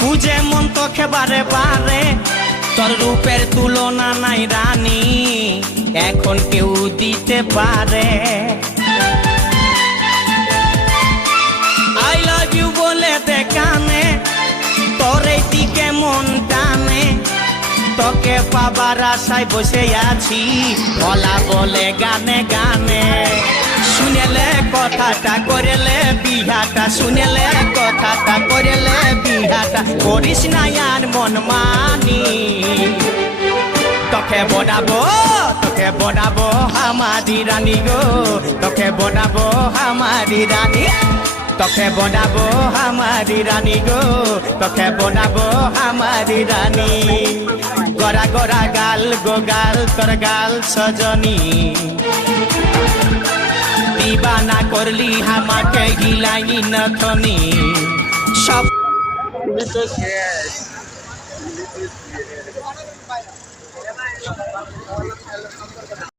খুঁজে মন তোকে বারে বারে, তোর রূপের তুলনা নাই রানী, এখন কেউ দিতে পারে। আই লাভ ইউ বলে দে কানে, তোর এই দিকে মন টানে, তোকে পাবার আশায় বসে আছি, বলা বলে গানে গানে। শুনেলে কথাটা করেলে বিহাটা, শুনেলে কথাটা করেলে বিহাটা, করিস না আর মন মানি। তোকে বনাবো আমারি রানী গো, তোকে বনাবো আমারি রানী, তোকে বনাবো আমারি রানী গো, তোকে বনাবো আমারি রানী। গড়া গড়া গাল গো গাল, তোর গাল সজনী, দিবানা করলি আমাকে গিলাইনি নথনি। সব শেষ